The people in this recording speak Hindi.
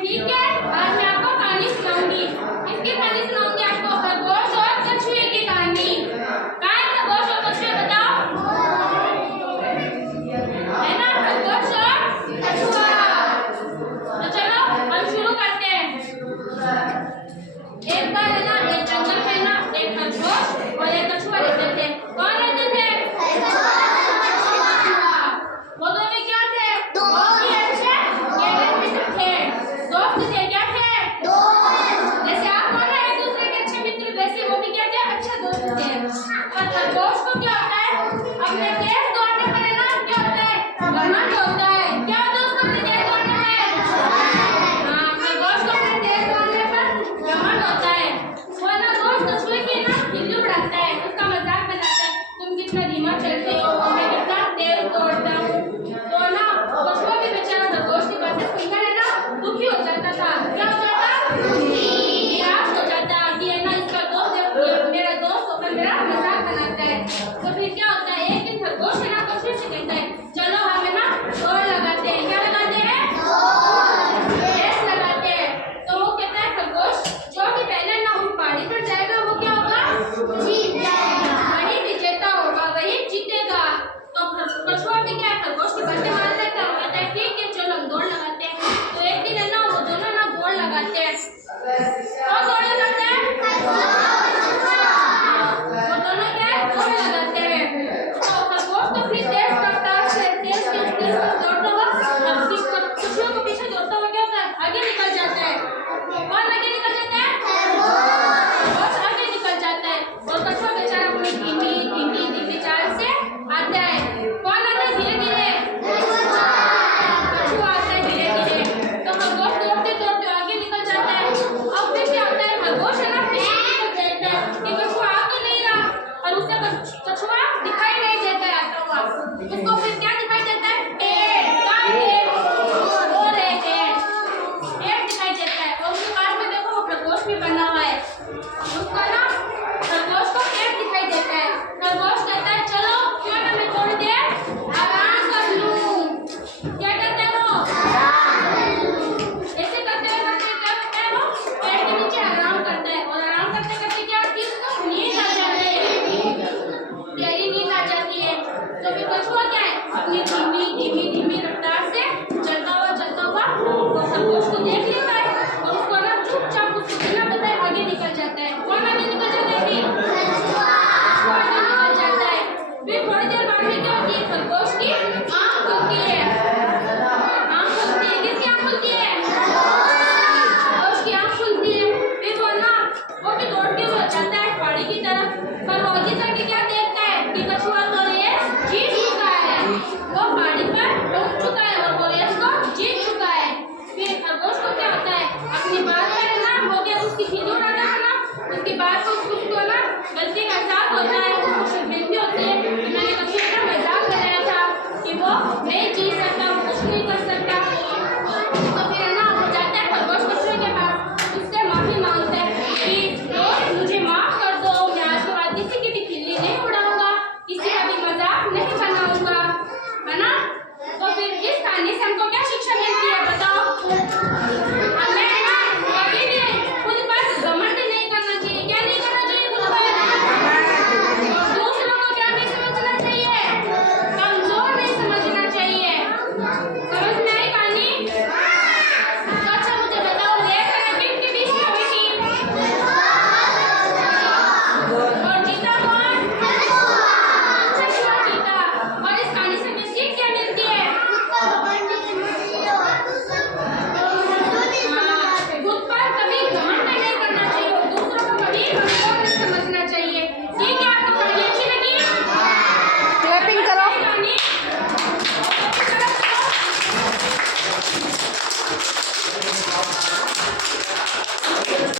ठीक है, आज मैं आपको कहानी सुनाऊंगी। किसकी कहानी सुनाऊंगी आपको? खरगोश और कछुए की कहानी। कहाँ है खरगोश और कछुए बताओ? है ना, खरगोश और कछुआ। तो चलो हम शुरू करते हैं। एक बार है ना, एक जंगल में ना एक खरगोश और एक कछुआ रहते थे। कौन रहते थे? वो दोनों क्या थे? बहुत ही अच्छे गहरे मित्र थे, दोस्त थे।